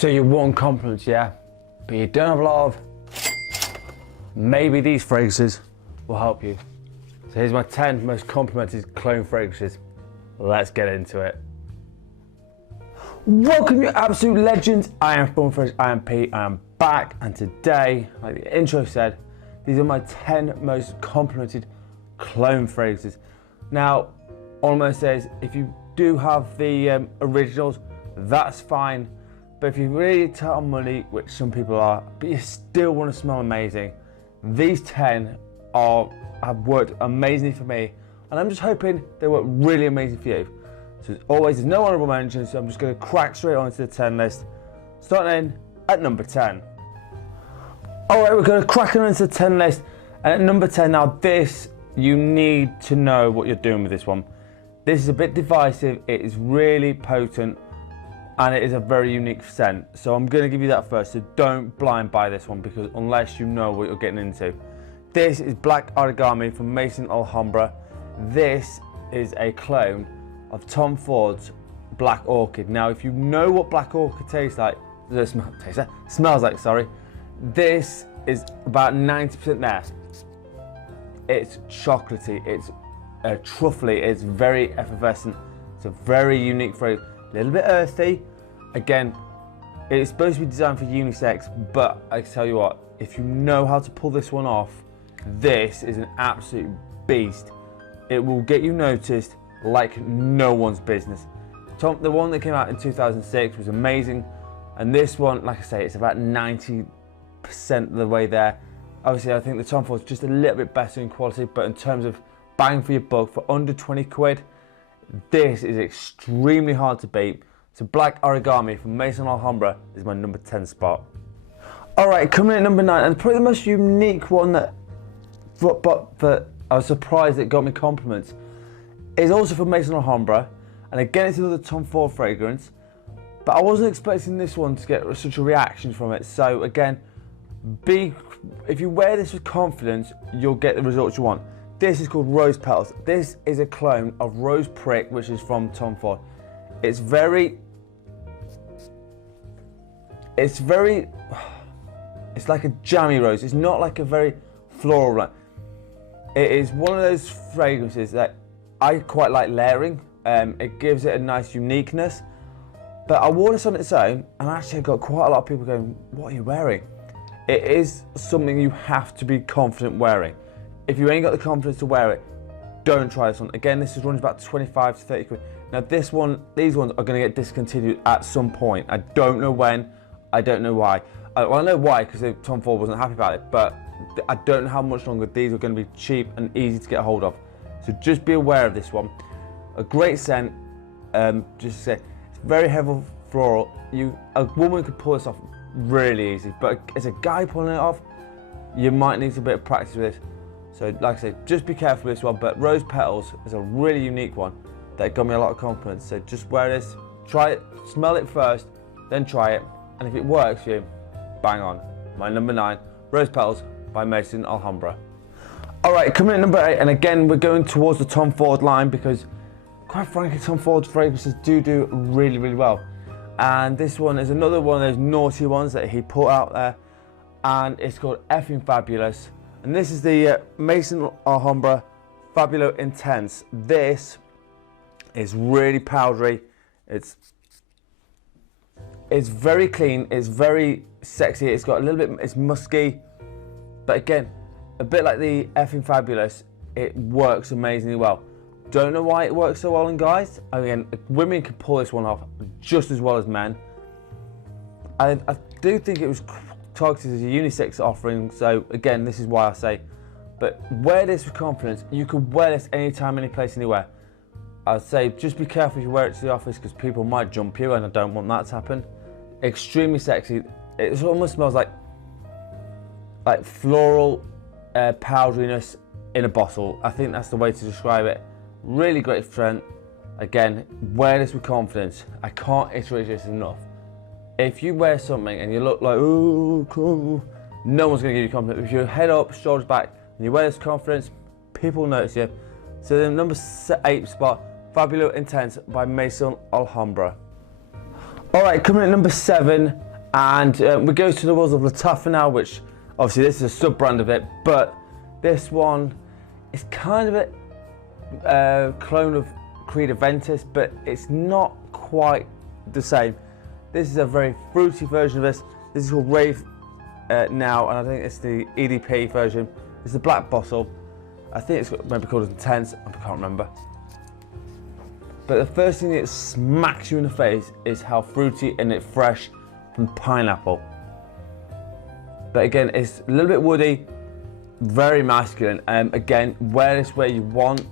So you want compliments, yeah? But you don't have a lot of... Maybe these fragrances will help you. So here's my 10 most complimented cologne fragrances. Let's get into it. Welcome, you absolute legends. I am Born Fresh, I am Pete, I am back, and today, like the intro said, these are my 10 most complimented cologne fragrances. Now, almost says if you do have the originals, that's fine. But if you're really tight on money, which some people are, but you still want to smell amazing, these 10 have worked amazingly for me, and I'm just hoping they work really amazing for you. So as always, there's no honourable mentions, so I'm just going to crack straight on into the 10 list, starting at number 10. Alright, we're going to crack on into the 10 list, and at number 10 now, this, you need to know what you're doing with this one. This is a bit divisive, it is really potent, and it is a very unique scent. So I'm going to give you that first, so don't blind buy this one, because unless you know what you're getting into. This is Black Origami from Maison Alhambra. This is a clone of Tom Ford's Black Orchid. Now, if you know what Black Orchid tastes like, smells like, sorry, this is about 90% there. It's chocolatey, it's truffly, it's very effervescent, it's a very unique fragrance, a little bit earthy. Again, it's supposed to be designed for unisex, but I tell you what, if you know how to pull this one off, this is an absolute beast. It will get you noticed like no one's business. The one that came out in 2006 was amazing, and this one, like I say, it's about 90% of the way there. Obviously, I think the Tom Ford's just a little bit better in quality, but in terms of bang for your buck, for under 20 quid, this is extremely hard to beat. So Black Origami from Maison Alhambra is my number 10 spot. Alright, coming in at number 9, and probably the most unique one that I was surprised it got me compliments, is also from Maison Alhambra, and again it's another Tom Ford fragrance, but I wasn't expecting this one to get such a reaction from it. So again, if you wear this with confidence, you'll get the results you want. This is called Rose Petals. This is a clone of Rose Prick, which is from Tom Ford. It's like a jammy rose. It's not like a very floral one. It is one of those fragrances that I quite like layering. It gives it a nice uniqueness. But I wore this on its own, and actually I got quite a lot of people going, "What are you wearing?" It is something you have to be confident wearing. If you ain't got the confidence to wear it, don't try this one. Again, this runs about 25 to 30 quid. Now these ones are going to get discontinued at some point. I don't know when, I don't know why. Well, I know why, because Tom Ford wasn't happy about it, but I don't know how much longer these are going to be cheap and easy to get a hold of. So just be aware of this one. A great scent, just to say, it's very heavy floral. A woman could pull this off really easy, but as a guy pulling it off, you might need a bit of practice with this. So like I said, just be careful with this one, but Rose Petals is a really unique one that got me a lot of confidence. So just wear this, try it, smell it first, then try it, and if it works for you, bang on. My number 9, Rose Petals by Maison Alhambra. Alright, coming in at number 8, and again we're going towards the Tom Ford line, because quite frankly Tom Ford's fragrances do really, really well. And this one is another one of those naughty ones that he put out there, and it's called Effing Fabulous. And this is the Maison Alhambra Fabulo Intense. This is really powdery. It's very clean. It's very sexy. It's got a little bit. It's musky, but again, a bit like the Effing Fabulous, it works amazingly well. Don't know why it works so well on guys. Again, women can pull this one off just as well as men. I do think it was targeted as a unisex offering, so again, this is why I say, but wear this with confidence. You can wear this anytime, any place, anywhere. I'd say just be careful if you wear it to the office, because people might jump you, and I don't want that to happen. Extremely sexy. It almost smells like floral powderiness in a bottle. I think that's the way to describe it. Really great scent. Again, wear this with confidence. I can't iterate this enough. If you wear something and you look like, oh, cool, no one's going to give you confidence. If you're head up, shoulders back, and you wear this confidence, people notice you. So the number 8 spot, Fabulo Intense by Maison Alhambra. Alright, coming at number 7, And we go to the world of lattafa now, which obviously this is a sub-brand of it, but this one is kind of a clone of Creed Aventus, but it's not quite the same. This is a very fruity version of this. This is called Rave now, and I think it's the EDP version. It's the black bottle. I think it's maybe called Intense, I can't remember. But the first thing that smacks you in the face is how fruity and it's fresh from pineapple. But again, it's a little bit woody, very masculine. Again, wear this where you want.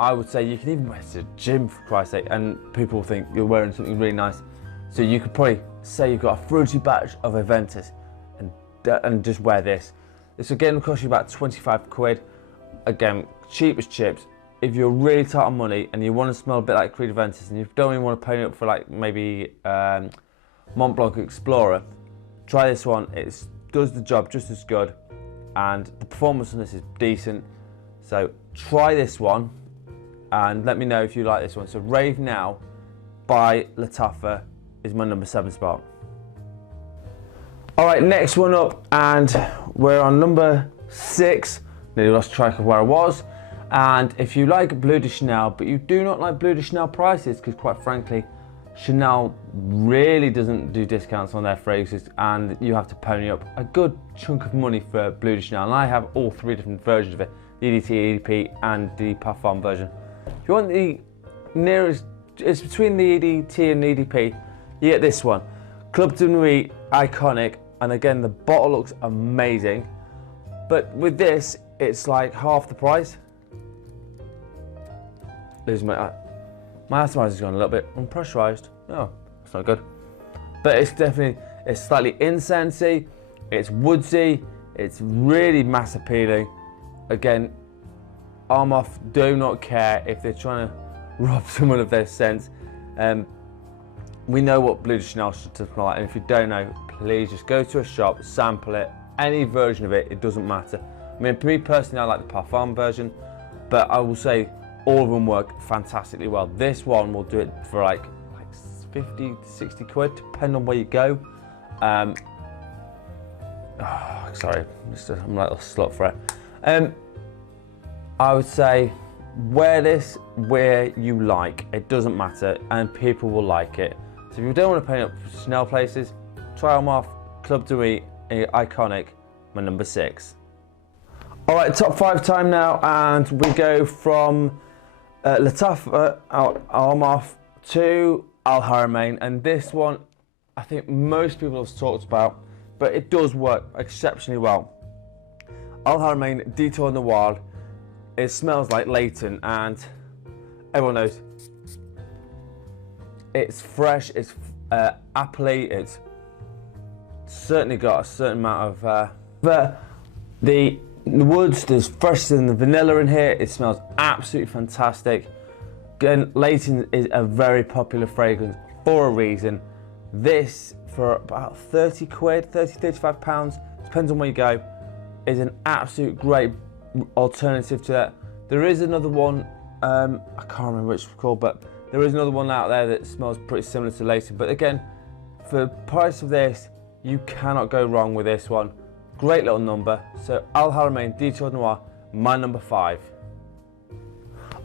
I would say you can even wear it to the gym, for Christ's sake, and people will think you're wearing something really nice. So you could probably say you've got a fruity batch of Aventus and just wear this. This again will cost you about 25 quid. Again, cheap as chips. If you're really tight on money and you want to smell a bit like Creed Aventus and you don't even want to pay up for like maybe Mont Blanc Explorer, try this one. It does the job just as good, and the performance on this is decent. So try this one and let me know if you like this one. So Rave Now by Lattafa is my number 7 spot. All right, next one up, and we're on number 6. Nearly lost track of where I was. And if you like Bleu de Chanel, but you do not like Bleu de Chanel prices, because quite frankly, Chanel really doesn't do discounts on their fragrances, and you have to pony up a good chunk of money for Bleu de Chanel. And I have all 3 different versions of it, the EDT, EDP, and the Parfum version. If you want the nearest, it's between the EDT and the EDP, you get this one. Club de Nuit, iconic, and again, the bottle looks amazing. But with this, it's like half the price. My atomizer's gone a little bit unpressurized. Oh, that's not good. But it's definitely, it's slightly incensey, it's woodsy, it's really mass appealing. Again, armaf do not care if they're trying to rob someone of their scent. We know what Bleu de Chanel should smell like, and if you don't know, please just go to a shop, sample it, any version of it, it doesn't matter. I mean, for me personally, I like the Parfum version, but I will say all of them work fantastically well. This one will do it for like 50 to 60 quid, depending on where you go. Sorry, I'm like a slut for it. I would say wear this where you like. It doesn't matter, and people will like it. So if you don't want to pay up for Chanel places, try them off. Club de Nuit, iconic, my number 6. All right, top 5 time now, and we go from Lattafa, armaf, to haramain, and this one I think most people have talked about, but it does work exceptionally well. Haramain Detour Noir, it smells like Leighton, and everyone knows it's fresh, it's appley, it's certainly got a certain amount of the woods, there's fresh in the vanilla in here. It smells absolutely fantastic. Again, Leighton is a very popular fragrance for a reason. This, for about 30 quid, 30, 35 pounds, depends on where you go, is an absolute great alternative to that. There is another one, I can't remember which it's called, but there is another one out there that smells pretty similar to Leighton. But again, for the price of this, you cannot go wrong with this one. Great little number. So haramain Detour Noir, my number 5.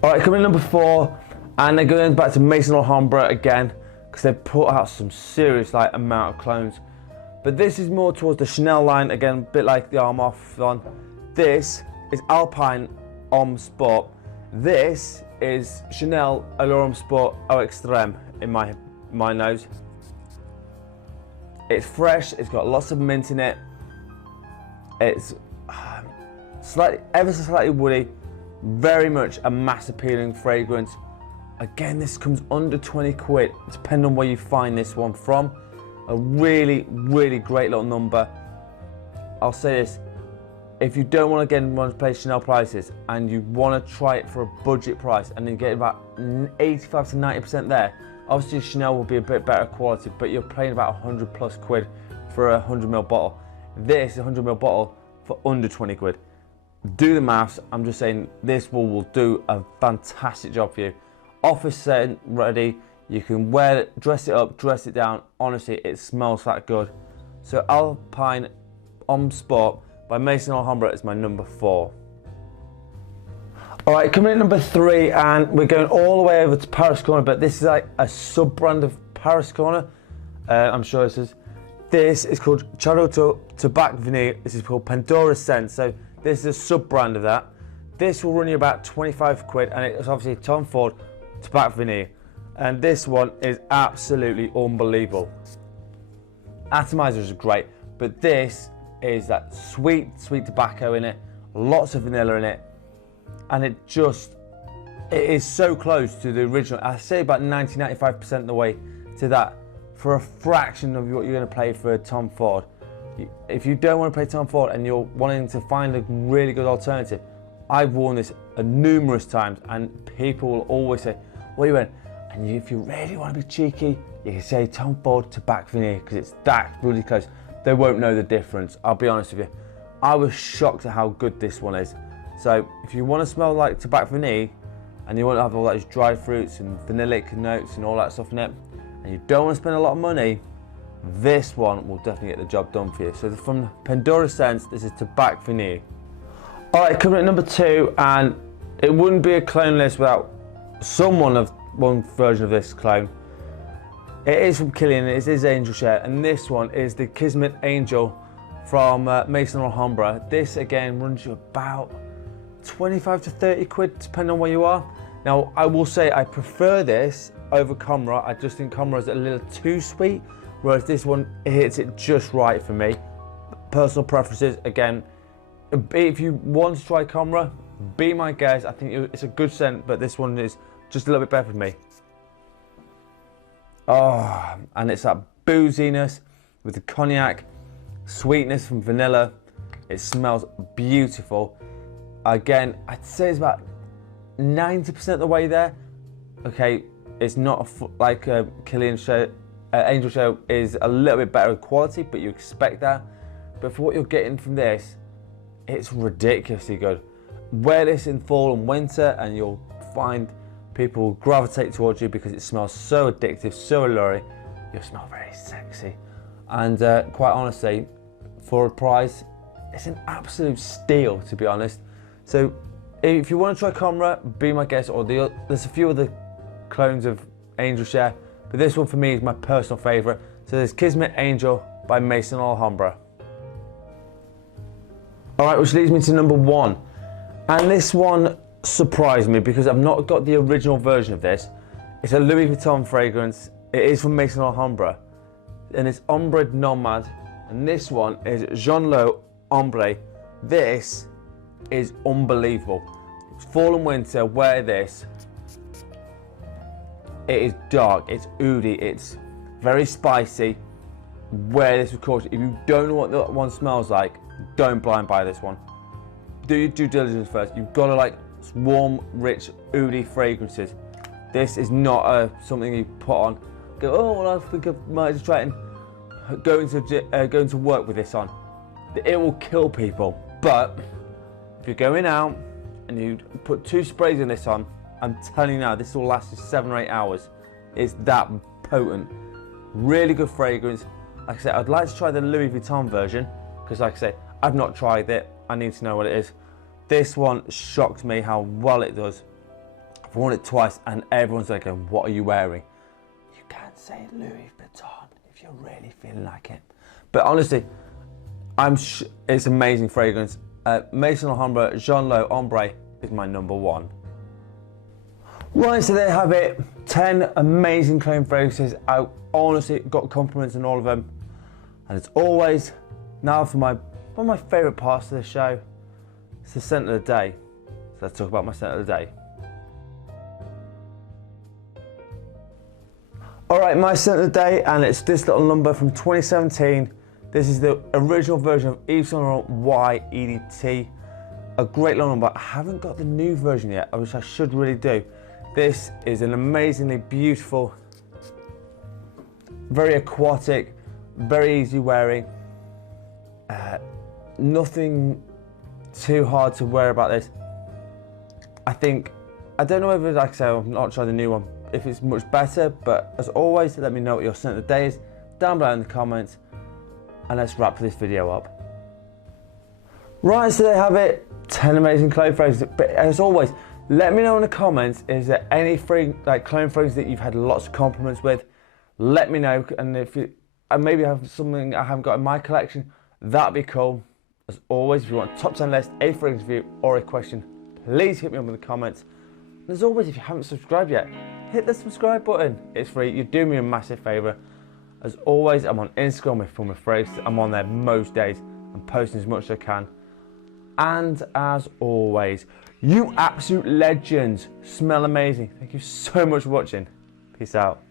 All right, coming in number 4, and they're going back to Maison Alhambra again, because they've put out some serious amount of clones. But this is more towards the Chanel line, again, a bit like the armaf one. This is Alpine Homme Sport. This is Chanel Allure Sport Au Extreme in my nose. It's fresh, it's got lots of mint in it. It's ever so slightly woody, very much a mass appealing fragrance. Again, this comes under 20 quid, depending on where you find this one from. A really, really great little number. I'll say this, if you don't want to play Chanel prices and you want to try it for a budget price and then get about 85 to 90% there, obviously Chanel will be a bit better quality, but you're paying about 100 plus quid for a 100ml bottle. This is a 100ml bottle for under 20 quid. Do the maths, I'm just saying this will do a fantastic job for you. Office setting ready, You can wear it, dress it up, dress it down. Honestly, it smells that good. So Alpine Homme Sport by Maison Alhambra is my number 4. All right, coming in number 3, and we're going all the way over to Paris Corner, but this is like a sub-brand of Paris Corner. I'm sure this is. This is called Charuto Tobacco Vanille. This is called Pandora Scent. So this is a sub-brand of that. This will run you about 25 quid, and it's obviously Tom Ford Tobacco Vanille. And this one is absolutely unbelievable. Atomizers are great, but this is that sweet tobacco in it, lots of vanilla in it, and it is so close to the original. I say about 90-95% of the way to that for a fraction of what you're going to pay for a Tom Ford. If you don't want to pay Tom Ford and you're wanting to find a really good alternative, I've worn this numerous times, and people will always say, what are you wearing? And if you really want to be cheeky, you can say Tom Ford Tobacco Vanille, because it's that really close. They won't know the difference, I'll be honest with you. I was shocked at how good this one is. So if you want to smell like Tobacco Vanille, and you want to have all those dried fruits and vanillic notes and all that stuff in it, and you don't want to spend a lot of money, this one will definitely get the job done for you. So from Pandora Scents, this is Tobacco Vanille. All right, coming at number 2, and it wouldn't be a clone list without one version of this clone. It is from Kilian, it is Angel Share, and this one is the Kismet Angel from Maison Alhambra. This again runs you about 25 to 30 quid depending on where you are. Now I will say I prefer this over Comra. I just think Comra is a little too sweet, whereas this one hits it just right for me. Personal preferences, again, if you want to try Comra, be my guest. I think it's a good scent, but this one is just a little bit better for me. Oh, and it's that booziness with the cognac, sweetness from vanilla. It smells beautiful. Again, I'd say it's about 90% of the way there. Okay, it's not like Kilian Show, Angel Show is a little bit better quality, but you expect that. But for what you're getting from this, it's ridiculously good. Wear this in fall and winter, and you'll find people will gravitate towards you because it smells so addictive, so alluring. You'll smell very sexy. And quite honestly, for a price, it's an absolute steal, to be honest. So if you want to try Comra, be my guest, or there's a few other clones of Angel Share, but this one for me is my personal favourite. So there's Kismet Angel by Maison Alhambra. Alright, which leads me to number 1. And this one surprised me because I've not got the original version of this. It's a Louis Vuitton fragrance. It is from Maison Alhambra, and it's Ombre Nomad, and this one is Lowe Ombre. This is unbelievable. It's fall and winter, wear this. It is dark, it's oody, it's very spicy. Wear this with caution. If you don't know what that one smells like, don't blind buy this one. Do your due diligence first. You've got to like warm, rich, oody fragrances. This is not something you put on. Go, oh well, I think I might just try it and going to work with this on. It will kill people. But if you're going out and you put 2 sprays in this on, I'm telling you now, this will last you 7 or 8 hours. It's that potent. Really good fragrance. Like I said, I'd like to try the Louis Vuitton version because, like I say, I've not tried it. I need to know what it is. This one shocked me how well it does. I've worn it twice and everyone's like, what are you wearing? You can't say Louis Vuitton if you're really feeling like it. But honestly, it's amazing fragrance. Maison Alhambra Lowe Ombre is my number 1. Right, so there you have it. 10 amazing cologne fragrances. I honestly got compliments on all of them. And it's always, now for one of my favourite parts of the show, it's the scent of the day. So let's talk about my scent of the day. Alright, my scent of the day, and it's this little number from 2017. This is the original version of Yves Saint Laurent Y EDT. A great little number. I haven't got the new version yet, which I should really do. This is an amazingly beautiful, very aquatic, very easy wearing. Nothing too hard to wear about this. I don't know whether, like I say, I've not tried the new one, if it's much better, but as always, let me know what your scent of the day is down below in the comments, and let's wrap this video up. Right, so there you have it, 10 amazing cologne fragrances. But as always, let me know in the comments, is there any cologne fragrances that you've had lots of compliments with? Let me know, and if you maybe have something I haven't got in my collection, that'd be cool. As always, if you want a top 10 list, a fragrance review, or a question, please hit me up in the comments. And as always, if you haven't subscribed yet, hit the subscribe button. It's free. You do me a massive favour. As always, I'm on Instagram with Full of Fragrances. I'm on there most days. I'm posting as much as I can. And as always, you absolute legends smell amazing. Thank you so much for watching. Peace out.